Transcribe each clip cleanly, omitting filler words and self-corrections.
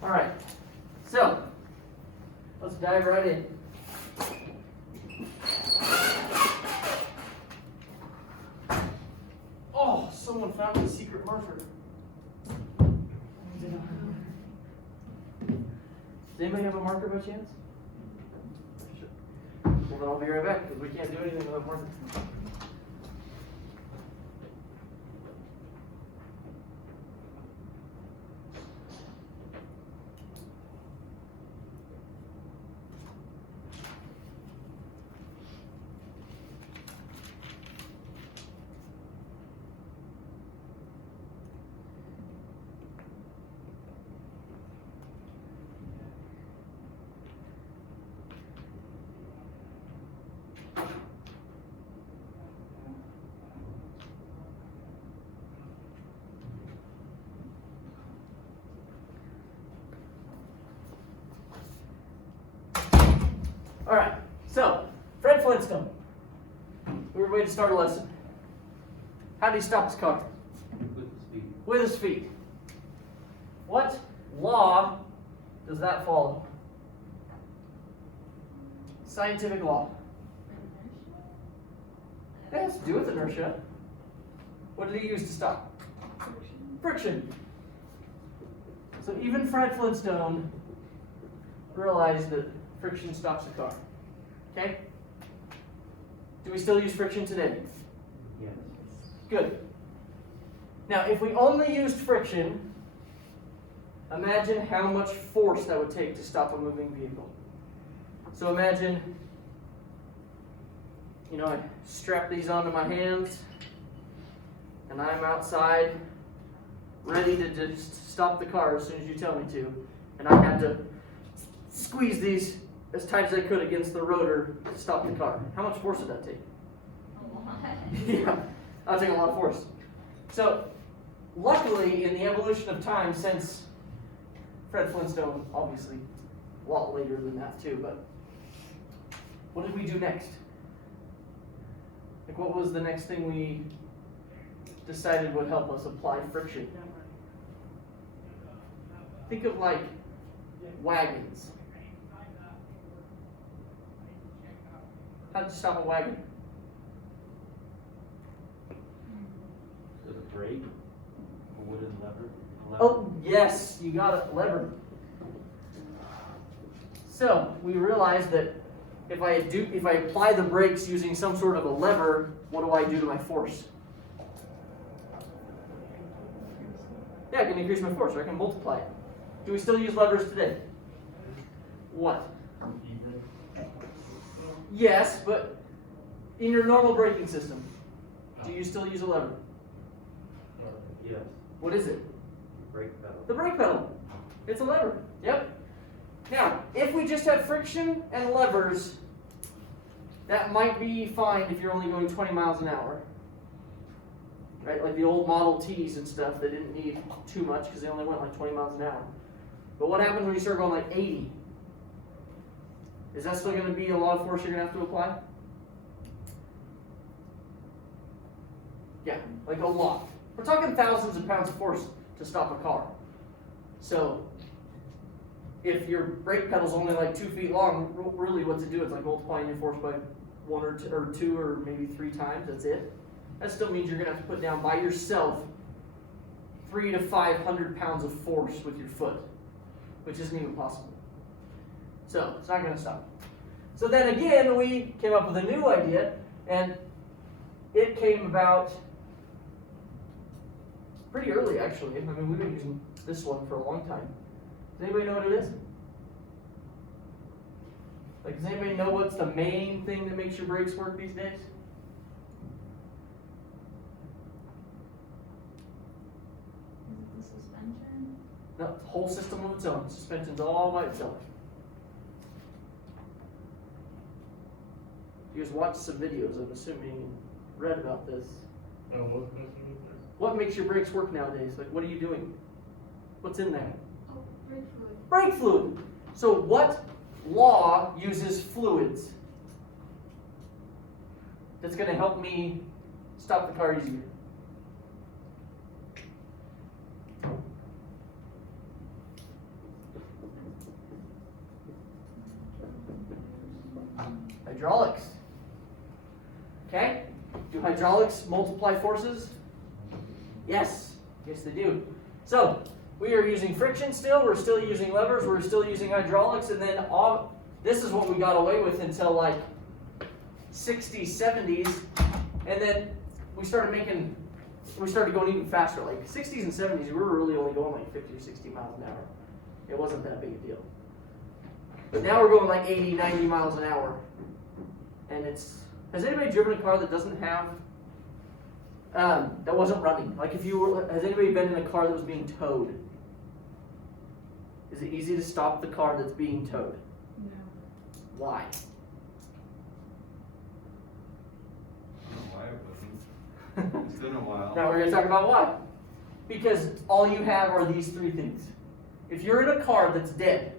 All right, so let's dive right in. Oh, someone found the secret marker. Does anybody have a marker by chance? Sure. Well, then I'll be right back because we can't do anything without marker. All right, so Fred Flintstone. Weird way to start a lesson. How did he stop his car? With the speed. With his feet. What law does that follow? Scientific law. It has to do with inertia. What did he use to stop? Friction. So even Fred Flintstone realized that friction stops a car. Okay? Do we still use friction today? Yes. Good. Now, if we only used friction, imagine how much force that would take to stop a moving vehicle. So imagine, I strap these onto my hands, and I'm outside, ready to just stop the car as soon as you tell me to, and I had to squeeze these as tight as I could against the rotor to stop the car. How much force would that take? A lot. Yeah, that'll take a lot of force. So, luckily, in the evolution of time, since Fred Flintstone, obviously, a lot later than that too, but what did we do next? Like, what was the next thing we decided would help us apply friction? Think of like wagons. How did you stop a wagon? Is it a brake? A wooden lever? Oh, yes, you got it, lever. So, we realized that if I apply the brakes using some sort of a lever, what do I do to my force? Yeah, I can increase my force, or I can multiply it. Do we still use levers today? What? Yes, but in your normal braking system, do you still use a lever? Yes. What is it? Brake pedal. The brake pedal. It's a lever. Yep. Now, if we just had friction and levers, that might be fine if you're only going 20 miles an hour. Right? Like the old Model Ts and stuff, they didn't need too much because they only went like 20 miles an hour. But what happens when you start going like 80? Is that still going to be a lot of force you're going to have to apply? Yeah, like a lot. We're talking thousands of pounds of force to stop a car. So, if your brake pedal's only like 2 feet long, really what's it do? It's like multiplying your force by 1 or 2 or maybe 3 times, that's it. That still means you're going to have to put down by yourself 300 to 500 pounds of force with your foot, which isn't even possible. So, it's not going to stop. So then again, we came up with a new idea, and it came about pretty early actually. I mean, we've been using this one for a long time. Does anybody know what it is? Like, does anybody know what's the main thing that makes your brakes work these days? Is it the suspension? No, it's a whole system of its own. The suspension's all by itself. You guys watched some videos, I'm assuming, and read about this. Oh, what question is there? What makes your brakes work nowadays? Like, what are you doing? What's in there? Oh, brake fluid. Brake fluid. So what law uses fluids that's going to help me stop the car easier? Hydraulics. Okay? Do hydraulics multiply forces? Yes. Yes, they do. So, we are using friction still, we're still using levers, we're still using hydraulics, and then this is what we got away with until like 60s, 70s, and then we started going even faster. Like 60s and 70s, we were really only going like 50 or 60 miles an hour. It wasn't that big a deal. But now we're going like 80, 90 miles an hour. And has anybody driven a car that doesn't have, that wasn't running? Like has anybody been in a car that was being towed? Is it easy to stop the car that's being towed? No. Why? I don't know why it wasn't. It's been a while. Now we're going to talk about why. Because all you have are these three things. If you're in a car that's dead,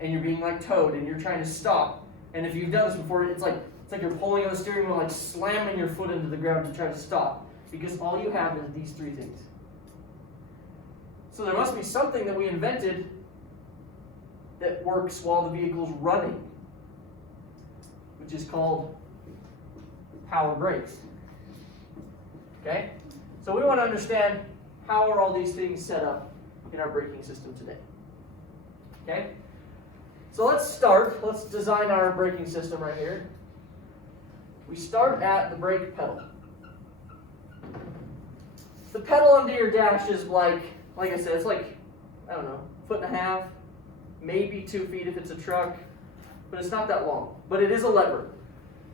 and you're being like towed, and you're trying to stop, and if you've done this before, it's like you're pulling on the steering wheel, like slamming your foot into the ground to try to stop. Because all you have is these three things. So there must be something that we invented that works while the vehicle's running, which is called power brakes. Okay? So we want to understand how are all these things set up in our braking system today. Okay? So let's design our braking system right here. We start at the brake pedal. The pedal under your dash is like I said, it's like, I don't know, 1.5 feet, maybe 2 feet if it's a truck, but it's not that long. But it is a lever.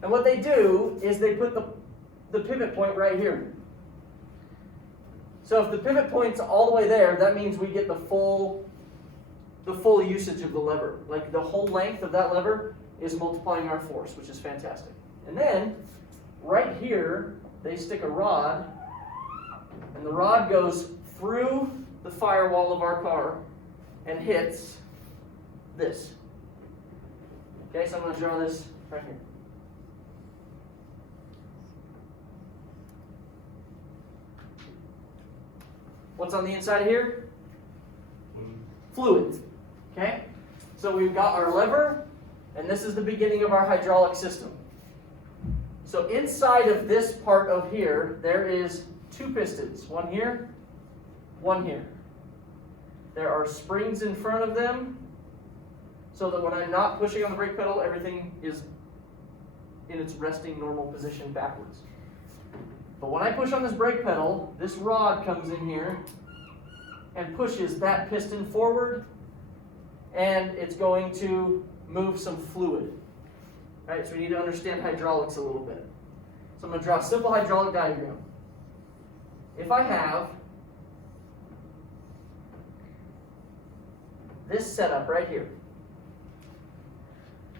And what they do is they put the pivot point right here. So if the pivot point's all the way there, that means we get the full usage of the lever. Like the whole length of that lever is multiplying our force, which is fantastic. And then, right here, they stick a rod, and the rod goes through the firewall of our car and hits this. Okay, so I'm going to draw this right here. What's on the inside of here? Fluid. Okay? So we've got our lever, and this is the beginning of our hydraulic system. So inside of this part of here, there is 2 pistons. One here, one here. There are springs in front of them, so that when I'm not pushing on the brake pedal, everything is in its resting normal position backwards. But when I push on this brake pedal, this rod comes in here and pushes that piston forward, and it's going to move some fluid. Right, so we need to understand hydraulics a little bit. So I'm going to draw a simple hydraulic diagram. If I have this setup right here,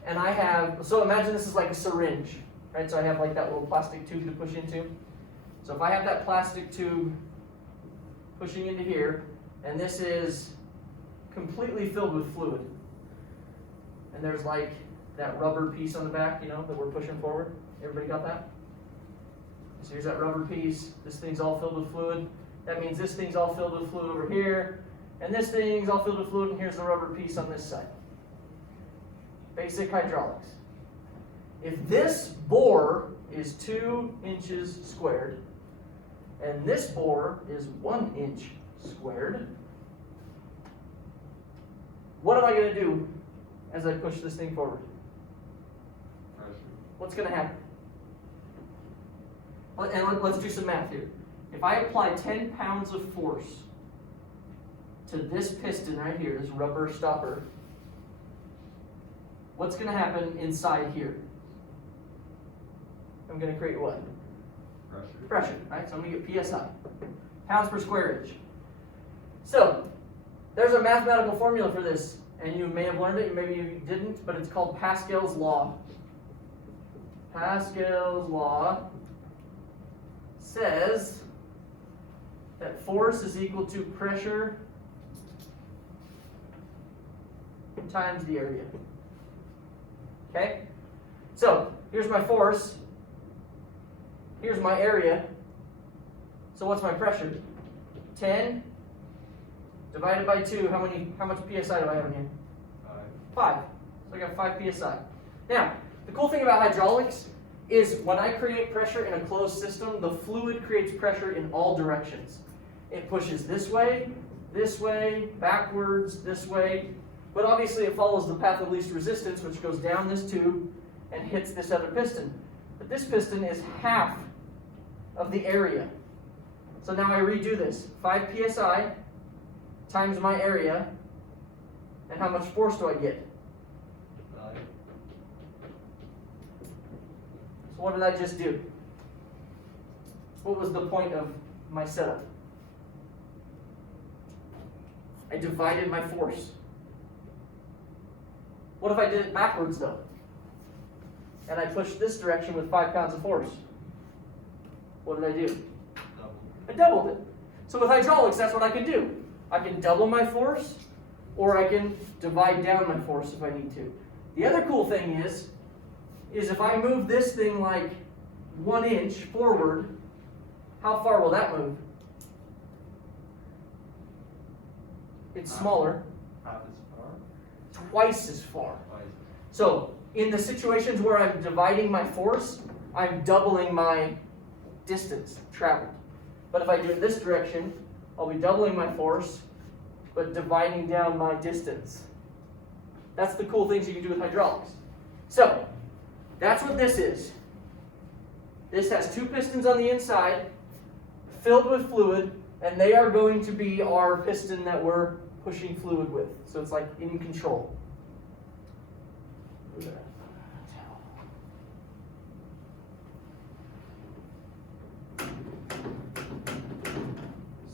and I have, so imagine this is like a syringe, right? So I have like that little plastic tube to push into. So if I have that plastic tube pushing into here, and this is completely filled with fluid, and there's like that rubber piece on the back, you know, that we're pushing forward. Everybody got that? So here's that rubber piece. This thing's all filled with fluid. That means this thing's all filled with fluid over here, and this thing's all filled with fluid, and here's the rubber piece on this side. Basic hydraulics. If this bore is 2 inches squared, and this bore is 1 inch squared, what am I going to do as I push this thing forward? What's going to happen? And let's do some math here. If I apply 10 pounds of force to this piston right here, this rubber stopper, what's going to happen inside here? I'm going to create what? Pressure, right? So I'm going to get PSI, pounds per square inch. So, there's a mathematical formula for this, and you may have learned it, maybe you didn't, but it's called Pascal's law. Pascal's law says that force is equal to pressure times the area. Okay? So, here's my force. Here's my area. So what's my pressure? 10 divided by 2. How much PSI do I have in here? 5. So I got 5 PSI. Now, The cool thing about hydraulics is when I create pressure in a closed system, the fluid creates pressure in all directions. It pushes this way, backwards, this way, but obviously it follows the path of least resistance, which goes down this tube and hits this other piston. But this piston is half of the area. So now I redo this. 5 psi times my area, and how much force do I get? So what did I just do? What was the point of my setup? I divided my force. What if I did it backwards though? And I pushed this direction with 5 pounds of force. What did I do? I doubled it. So with hydraulics, that's what I can do. I can double my force, or I can divide down my force if I need to. The other cool thing is if I move this thing like 1 inch forward, how far will that move? It's smaller, Half as far? twice as far. Twice. So in the situations where I'm dividing my force, I'm doubling my distance traveled. But if I do it this direction, I'll be doubling my force, but dividing down my distance. That's the cool things you can do with hydraulics. So, that's what this is. This has 2 pistons on the inside, filled with fluid, and they are going to be our piston that we're pushing fluid with. So it's like in control.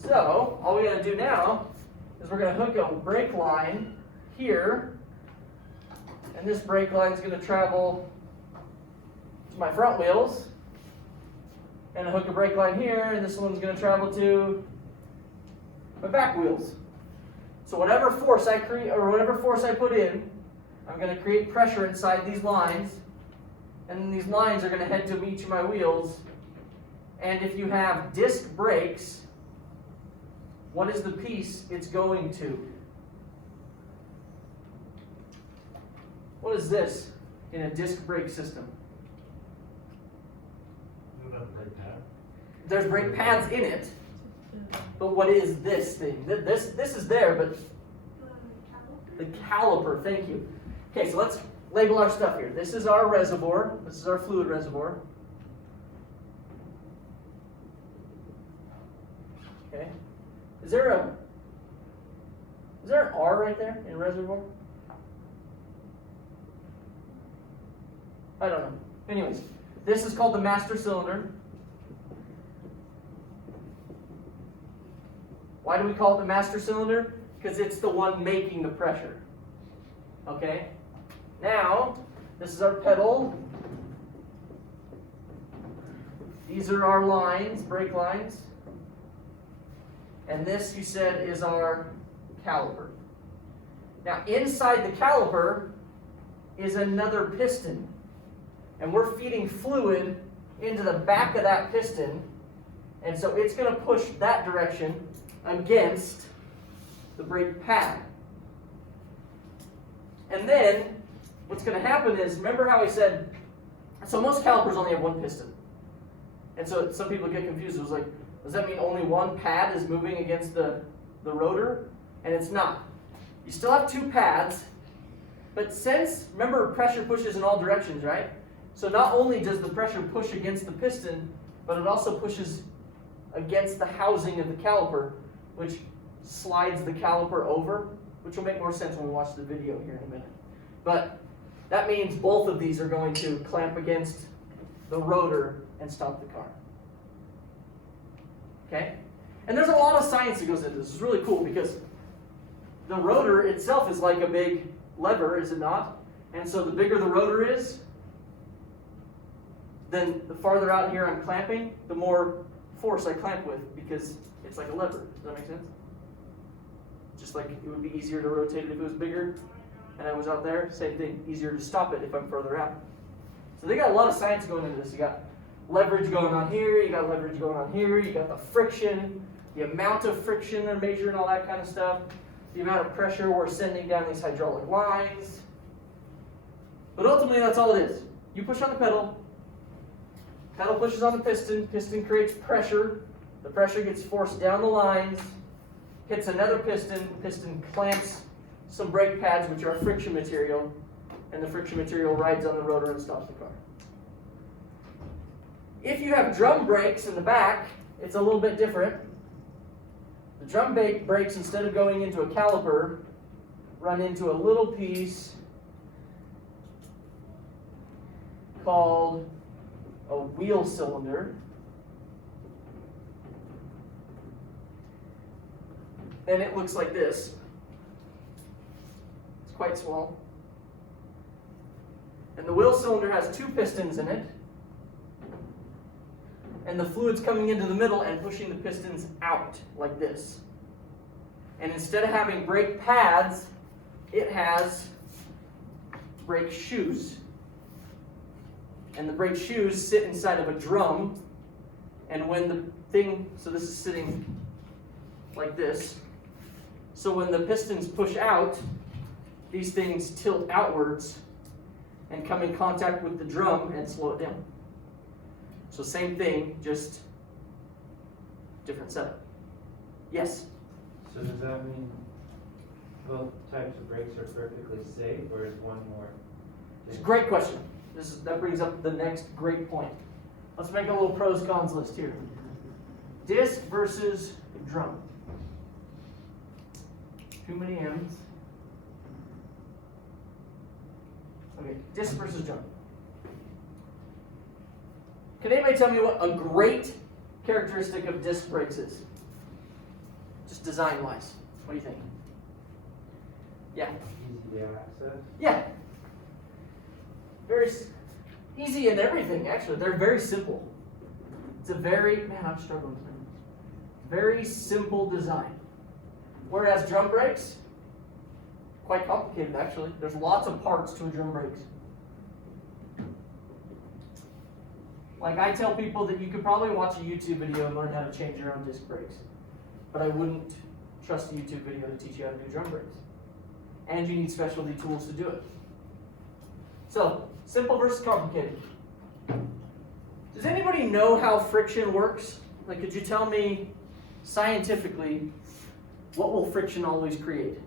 So, all we gotta do now is we're gonna hook a brake line here, and this brake line is gonna travel to my front wheels, and I hook a brake line here, and this one's gonna travel to my back wheels. So whatever force I create, or whatever force I put in, I'm gonna create pressure inside these lines, and then these lines are gonna head to each of my wheels. And if you have disc brakes, what is the piece it's going to? What is this in a disc brake system? Isn't that the brake pad? There's brake pads in it, but what is this thing? This is there, but the caliper, thank you. Okay, so let's label our stuff here. This is our reservoir. This is our fluid reservoir. Okay. Is there an R right there in reservoir? I don't know. Anyways, this is called the master cylinder. Why do we call it the master cylinder? Because it's the one making the pressure. Okay? Now, this is our pedal. These are our lines, brake lines. And this, you said, is our caliper. Now, inside the caliper is another piston. And we're feeding fluid into the back of that piston. And so it's going to push that direction against the brake pad. And then, what's going to happen is, remember how I said, so most calipers only have 1 piston. And so some people get confused. It was like, does that mean only 1 pad is moving against the rotor? And it's not. You still have 2 pads, but since, remember, pressure pushes in all directions, right? So not only does the pressure push against the piston, but it also pushes against the housing of the caliper, which slides the caliper over, which will make more sense when we watch the video here in a minute. But that means both of these are going to clamp against the rotor and stop the car. Okay? And there's a lot of science that goes into this. It's really cool because the rotor itself is like a big lever, is it not? And so the bigger the rotor is, then the farther out here I'm clamping, the more force I clamp with because it's like a lever. Does that make sense? Just like it would be easier to rotate it if it was bigger and I was out there, same thing, easier to stop it if I'm further out. So they got a lot of science going into this. You got leverage going on here, you got leverage going on here, you got the friction, the amount of friction they're measuring, all that kind of stuff, the amount of pressure we're sending down these hydraulic lines. But ultimately that's all it is. you push on the pedal pushes on the piston creates pressure, the pressure gets forced down the lines, hits another piston clamps some brake pads, which are friction material, and the friction material rides on the rotor and stops the car. If you have drum brakes in the back, it's a little bit different. The drum brakes, instead of going into a caliper, run into a little piece called a wheel cylinder. And it looks like this. It's quite small. And the wheel cylinder has 2 pistons in it. And the fluid's coming into the middle and pushing the pistons out like this. And instead of having brake pads, it has brake shoes. And the brake shoes sit inside of a drum. And when the thing, so this is sitting like this. So when the pistons push out, these things tilt outwards and come in contact with the drum and slow it down. So same thing, just different setup. Yes? So does that mean both types of brakes are perfectly safe, or is one more? It's a great question. That brings up the next great point. Let's make a little pros cons list here. Disc versus drum. Too many M's. Okay, disc versus drum. Can anybody tell me what a great characteristic of disc brakes is? Just design-wise. What do you think? Yeah. Easy to access? Yeah. Very easy in everything, actually. They're very simple. It's a very, man, I'm struggling. Very simple design. Whereas drum brakes, quite complicated, actually. There's lots of parts to a drum brakes. Like, I tell people that you could probably watch a YouTube video and learn how to change your own disc brakes. But I wouldn't trust a YouTube video to teach you how to do drum brakes. And you need specialty tools to do it. So, simple versus complicated. Does anybody know how friction works? Like, could you tell me scientifically, what will friction always create?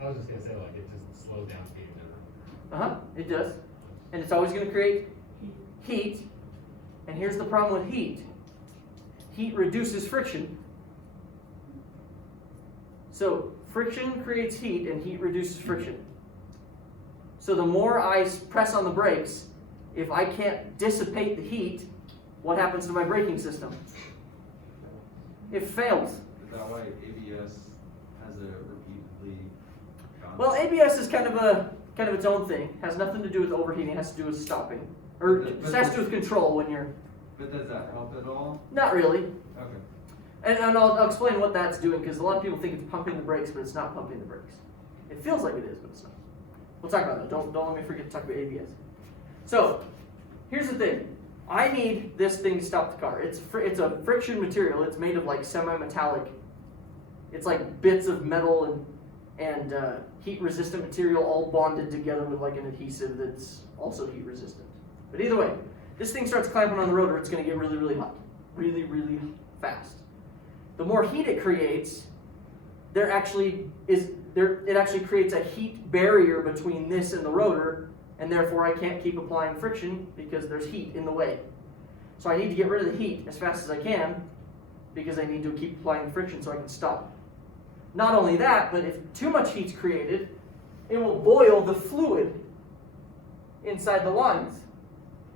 I was just gonna say, like, it just slows down speed. It does. And it's always going to create heat. And here's the problem with heat. Heat reduces friction. So friction creates heat and heat reduces friction. So the more I press on the brakes, if I can't dissipate the heat, what happens to my braking system? It fails. Is that why ABS has a repeatedly constant? Well, ABS is kind of its own thing. Has nothing to do with overheating. It has to do with stopping, or it has to do with control when you're. But does that help at all? Not really. Okay. And I'll explain what that's doing, because a lot of people think it's pumping the brakes, but it's not pumping the brakes. It feels like it is, but it's not. We'll talk about that. Don't let me forget to talk about ABS. So, here's the thing. I need this thing to stop the car. It's a friction material. It's made of like semi-metallic. It's like bits of metal and heat-resistant material all bonded together with like an adhesive that's also heat-resistant. But either way, this thing starts clamping on the rotor, it's going to get really, really hot. Really, really fast. The more heat it creates, it actually creates a heat barrier between this and the rotor, and therefore I can't keep applying friction because there's heat in the way. So I need to get rid of the heat as fast as I can because I need to keep applying friction so I can stop. Not only that, but if too much heat's created, it will boil the fluid inside the lines.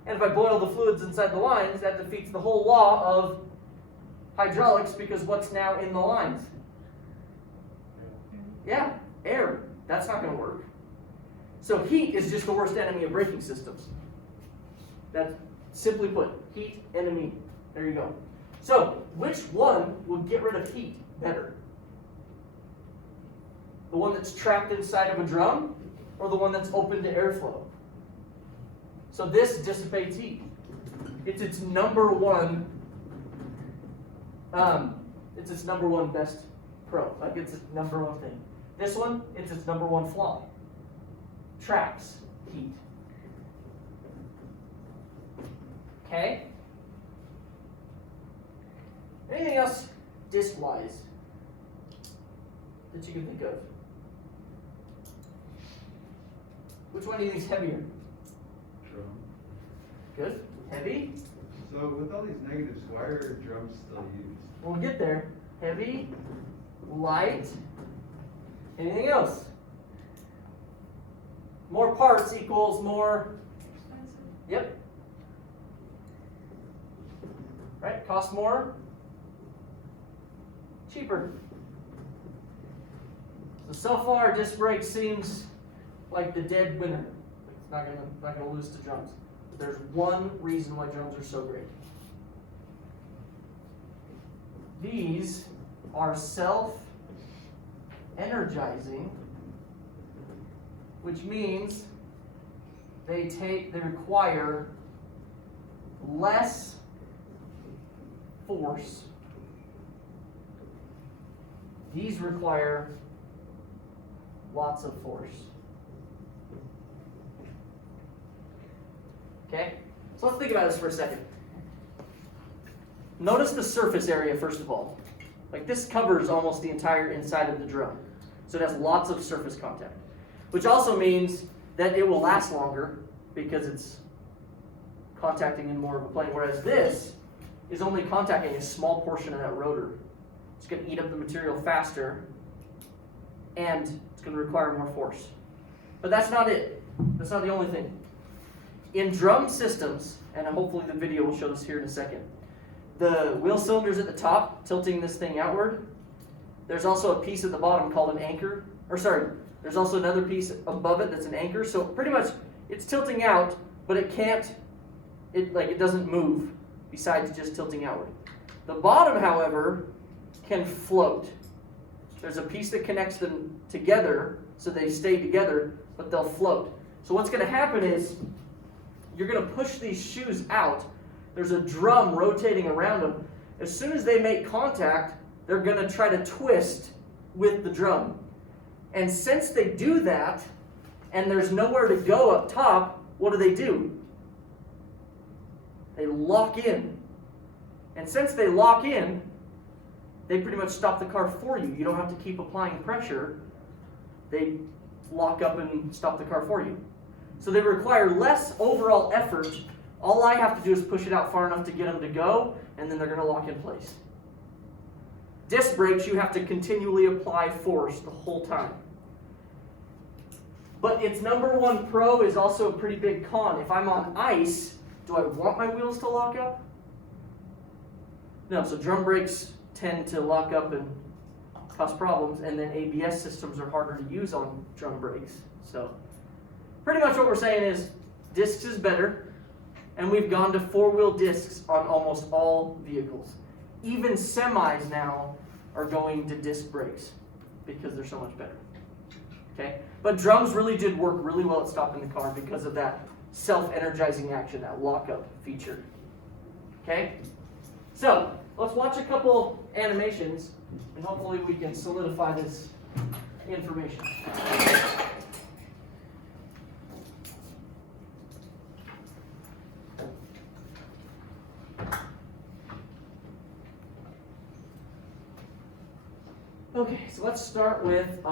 And if I boil the fluids inside the lines, that defeats the whole law of hydraulics, because what's now in the lines? Yeah, air. That's not going to work. So heat is just the worst enemy of braking systems. That's simply put, heat enemy. There you go. So which one will get rid of heat better? The one that's trapped inside of a drum, or the one that's open to airflow? So this dissipates heat. It's its number one. It's its number one best pro. Like, it's its number one thing. This one, it's its number one flaw. Traps heat. Okay? Anything else disc-wise that you can think of? Which one do you think is heavier? Drum. Good. Heavy. So with all these negatives, why are drums still used? We'll get there. Heavy, light. Anything else? More parts equals more. Expensive. Yep. Right? Cost more. Cheaper. So far, disc brake seems like the dead winner. It's not gonna lose to drums. But there's one reason why drums are so great. These are self-energizing, which means they require less force. These require lots of force. Okay? So let's think about this for a second. Notice the surface area first of all. Like this covers almost the entire inside of the drum. So it has lots of surface contact. Which also means that it will last longer because it's contacting in more of a plane. Whereas this is only contacting a small portion of that rotor. It's going to eat up the material faster and it's going to require more force. But that's not it. That's not the only thing. In drum systems, and hopefully the video will show this here in a second, the wheel cylinders at the top tilting this thing outward, there's also a piece at the bottom called an anchor. There's also another piece above it that's an anchor. So pretty much it's tilting out, but it doesn't move besides just tilting outward. The bottom, however, can float. There's a piece that connects them together so they stay together, but they'll float. So what's going to happen is you're going to push these shoes out. There's a drum rotating around them. As soon as they make contact, they're going to try to twist with the drum. And since they do that, and there's nowhere to go up top, what do? They lock in. And since they lock in, they pretty much stop the car for you. You don't have to keep applying pressure. They lock up and stop the car for you. So they require less overall effort. All I have to do is push it out far enough to get them to go, and then they're going to lock in place. Disc brakes, you have to continually apply force the whole time. But its number one pro is also a pretty big con. If I'm on ice, do I want my wheels to lock up? No, so drum brakes tend to lock up and cause problems, and then ABS systems are harder to use on drum brakes. So pretty much what we're saying is discs is better, and we've gone to four-wheel discs on almost all vehicles. Even semis now are going to disc brakes because they're so much better. Okay? But drums really did work really well at stopping the car because of that self-energizing action, that lock-up feature. Okay? So, let's watch a couple animations, and hopefully we can solidify this information. Okay, so let's start with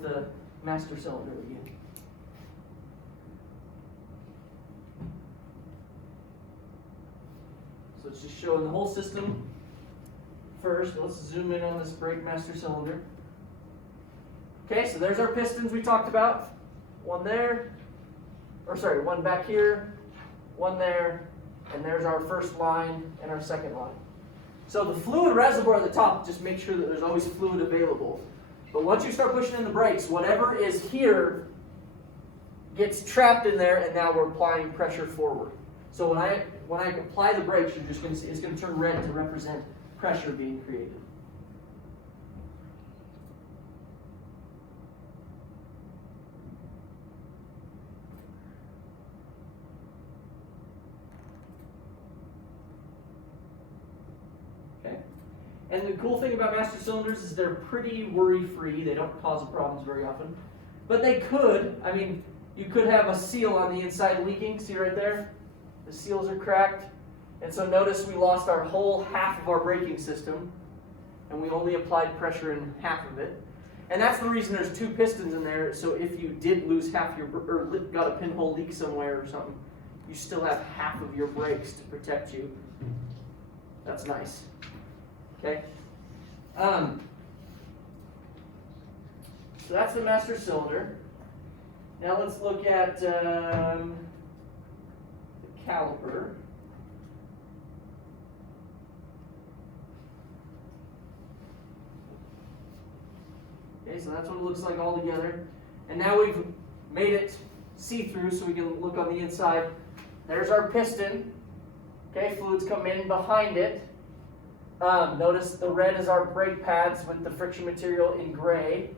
the master cylinder again. So it's just showing the whole system first. Let's zoom in on this brake master cylinder. Okay, so there's our pistons we talked about. One there, one back here, one there, and there's our first line and our second line. So the fluid reservoir at the top, just make sure that there's always fluid available. But once you start pushing in the brakes, whatever is here gets trapped in there, and now we're applying pressure forward. So when I apply the brakes, you're just going to see it's going to turn red to represent pressure being created. And the cool thing about master cylinders is they're pretty worry-free. They don't cause problems very often. But they could, you could have a seal on the inside leaking. See right there? The seals are cracked. And so notice we lost our whole half of our braking system, and we only applied pressure in half of it. And that's the reason there's two pistons in there, so if you did lose half your, or got a pinhole leak somewhere or something, you still have half of your brakes to protect you. That's nice. Okay? So that's the master cylinder. Now let's look at the caliper. Okay, so that's what it looks like all together. And now we've made it see-through so we can look on the inside. There's our piston. Okay, fluids come in behind it. Notice the red is our brake pads with the friction material in gray.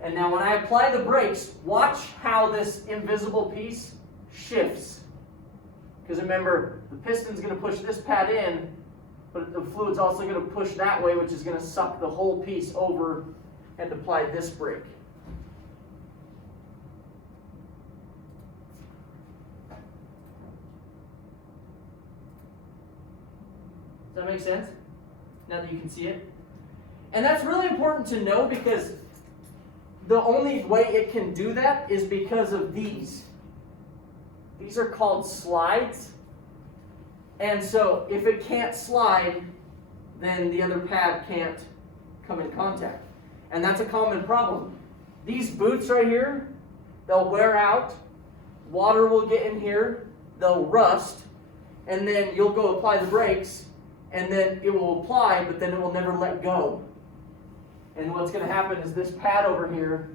And now when I apply the brakes, watch how this invisible piece shifts. Because remember, the piston's going to push this pad in, but the fluid's also going to push that way, which is going to suck the whole piece over and apply this brake. Does that make sense? Now that you can see it? And that's really important to know because the only way it can do that is because of these. These are called slides. And so if it can't slide, then the other pad can't come in contact. And that's a common problem. These boots right here, they'll wear out, water will get in here, they'll rust, and then you'll go apply the brakes, and then it will apply, but then it will never let go. And what's going to happen is this pad over here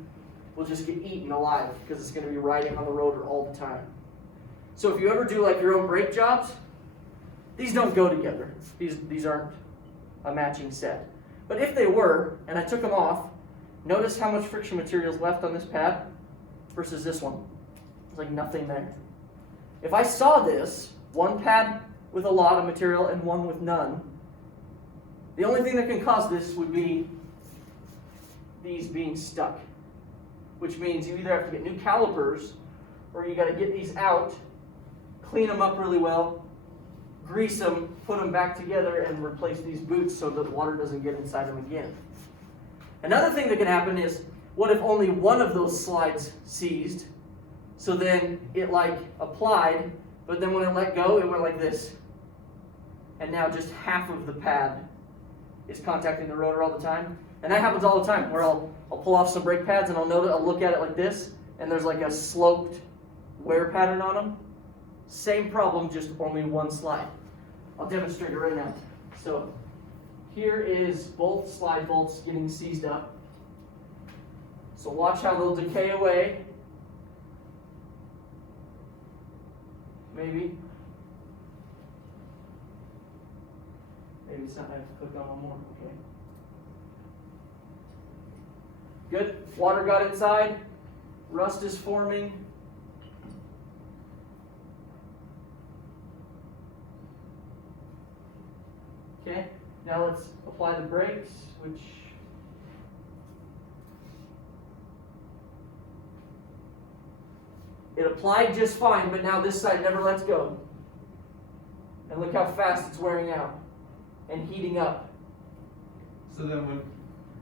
will just get eaten alive because it's going to be riding on the rotor all the time. So if you ever do like your own brake jobs, these don't go together. These aren't a matching set. But if they were, and I took them off, notice how much friction material is left on this pad versus this one. There's like nothing there. If I saw this, one pad with a lot of material and one with none, the only thing that can cause this would be these being stuck. Which means you either have to get new calipers, or you got to get these out, clean them up really well, grease them, put them back together, and replace these boots so that water doesn't get inside them again. Another thing that can happen is, what if only one of those slides seized? So then it like applied, but then when it let go, it went like this. And now just half of the pad is contacting the rotor all the time. And that happens all the time, where I'll pull off some brake pads and I'll look at it like this, and there's like a sloped wear pattern on them. Same problem, just only one slide. I'll demonstrate it right now. So here is both slide bolts getting seized up. So watch how they'll decay away. Maybe it's not, I have to click on one more, okay. Good, water got inside, rust is forming. Okay, now let's apply the brakes, which it applied just fine, but now this side never lets go. And look how fast it's wearing out and heating up. So then